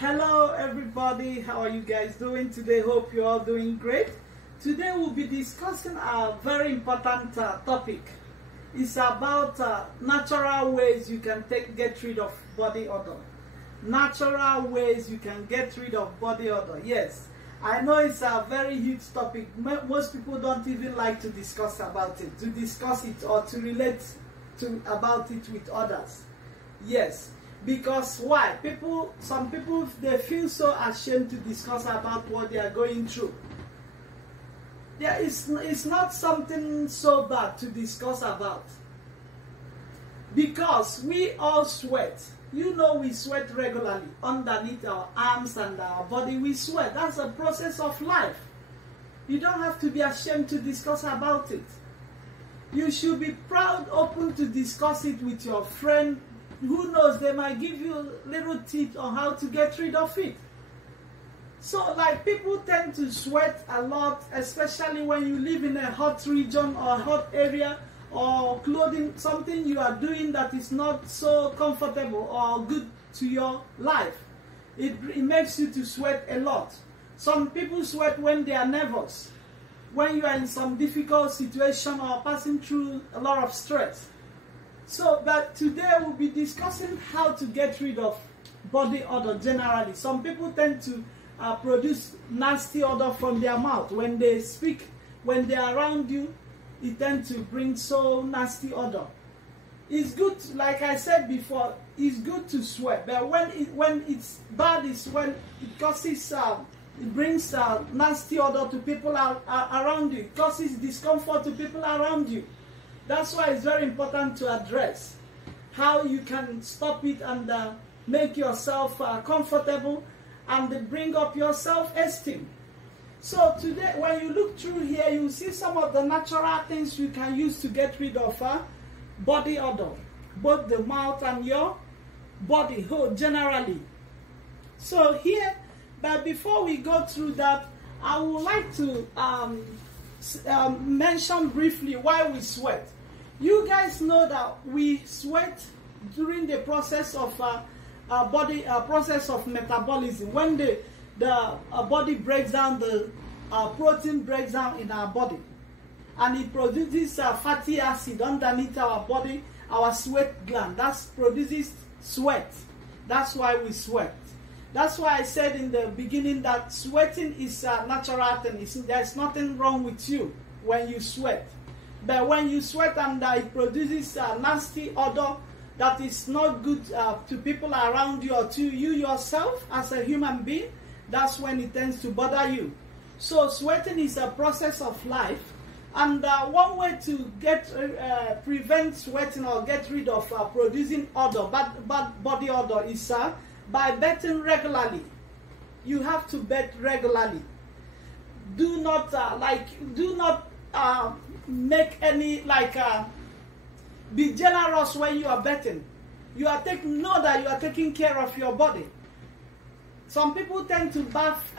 Hello everybody, how are you guys doing today? Hope you're all doing great. Today we'll be discussing a very important topic. It's about natural ways you can get rid of body odor. Natural ways you can get rid of body odor. Yes, I know it's a very huge topic. Most people don't even like to discuss about it, or to relate about it with others. Yes. Because why? Some people, they feel so ashamed to discuss about what they are going through. Yeah, it's not something so bad to discuss about. Because we all sweat. You know, we sweat regularly. Underneath our arms and our body, we sweat. That's a process of life. You don't have to be ashamed to discuss about it. You should be proud, open to discuss it with your friend. Who knows, they might give you little tips on how to get rid of it. So, like, people tend to sweat a lot, especially when you live in a hot region or hot area, or clothing, something you are doing that is not so comfortable or good to your life. It makes you to sweat a lot. Some people sweat when they are nervous, when you are in some difficult situation or passing through a lot of stress. So, but today we'll be discussing how to get rid of body odor generally. Some people tend to produce nasty odor from their mouth. When they speak, when they are around you, it tends to bring so nasty odor. It's good, like I said before, it's good to sweat. But when it's bad is when it causes, it brings nasty odor to people around you. It causes discomfort to people around you. That's why it's very important to address how you can stop it and make yourself comfortable and bring up your self-esteem. So today, when you look through here, you see some of the natural things you can use to get rid of body odor, both the mouth and your body generally. So here, but before we go through that, I would like to mention briefly why we sweat. You guys know that we sweat during the process of process of metabolism. When the body breaks down, the protein breaks down in our body, and it produces fatty acid underneath our body, our sweat gland. That produces sweat. That's why we sweat. That's why I said in the beginning that sweating is a natural thing. There's nothing wrong with you when you sweat. But when you sweat and it produces a nasty odor that is not good to people around you or to you yourself as a human being, that's when it tends to bother you. So sweating is a process of life. And one way to prevent sweating or get rid of producing odor, bad body odor, is by bathing regularly. You have to bath regularly. Do not make any be generous when you are bathing. Know that you are taking care of your body. Some people tend to bath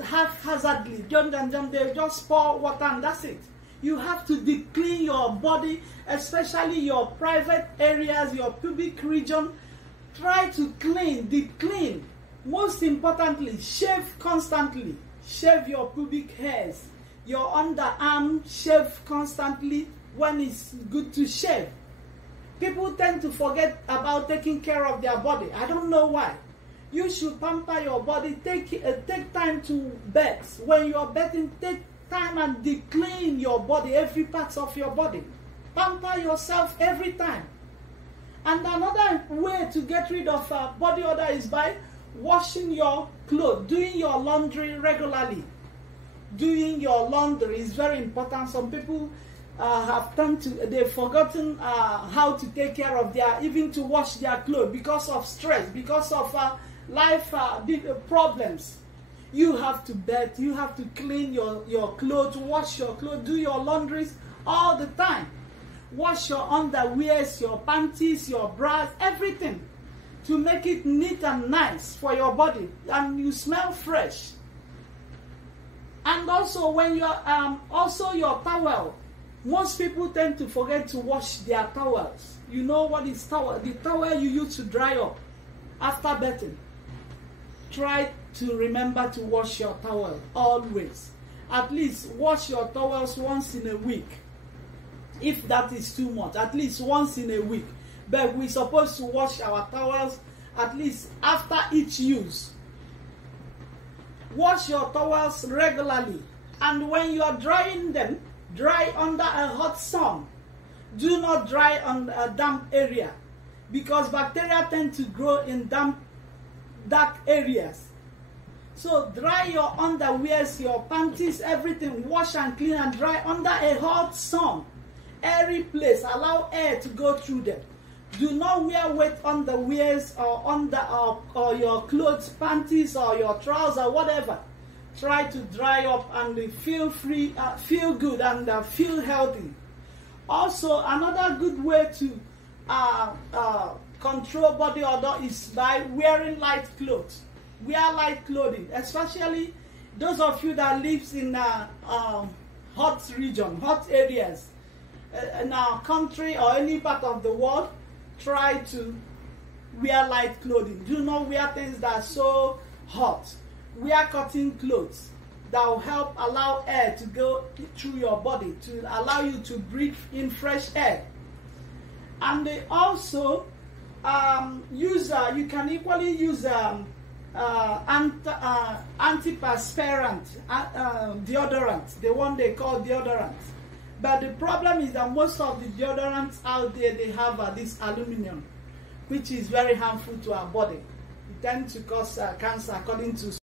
haphazardly. They just pour water and that's it. You have to deep clean your body, especially your private areas, your pubic region. Try to deep clean. Most importantly, shave constantly. Shave your pubic hairs. Your underarm, shave constantly when it's good to shave. People tend to forget about taking care of their body. I don't know why. You should pamper your body. Take time to bath. When you are bathing, take time and deep clean your body, every part of your body. Pamper yourself every time. And another way to get rid of body odor is by washing your clothes, doing your laundry regularly. Doing your laundry is very important. Some people they've forgotten how to take care of even to wash their clothes because of stress, because of life problems. You have to bath, you have to clean your clothes, wash your clothes, do your laundries all the time. Wash your underwears, your panties, your bras, everything, to make it neat and nice for your body, and you smell fresh. And also when you are also your towel. Most people tend to forget to wash their towels. You know what is towel? The towel you use to dry up after bathing. try to remember to wash your towel always. At least wash your towels once in a week. If that is too much, at least once in a week. But we're supposed to wash our towels at least after each use. Wash your towels regularly. And when you are drying them, dry under a hot sun. Do not dry on a damp area, because bacteria tend to grow in damp, dark areas. So dry your underwears, your panties, everything. Wash and clean and dry under a hot sun. Airy place. Allow air to go through them. Do not wear wet underwears or your clothes, panties, or your trousers, whatever. Try to dry up and feel free, feel good, and feel healthy. Also, another good way to control body odor is by wearing light clothes. Wear light clothing, especially those of you that lives in hot region, hot areas in our country or any part of the world. Try to wear light clothing. Do not wear things that are so hot. Wear cotton clothes that will help allow air to go through your body, to allow you to breathe in fresh air. And they also you can equally use antiperspirant deodorant, the one they call deodorant. But the problem is that most of the deodorants out there, they have this aluminum, which is very harmful to our body. It tends to cause cancer, according to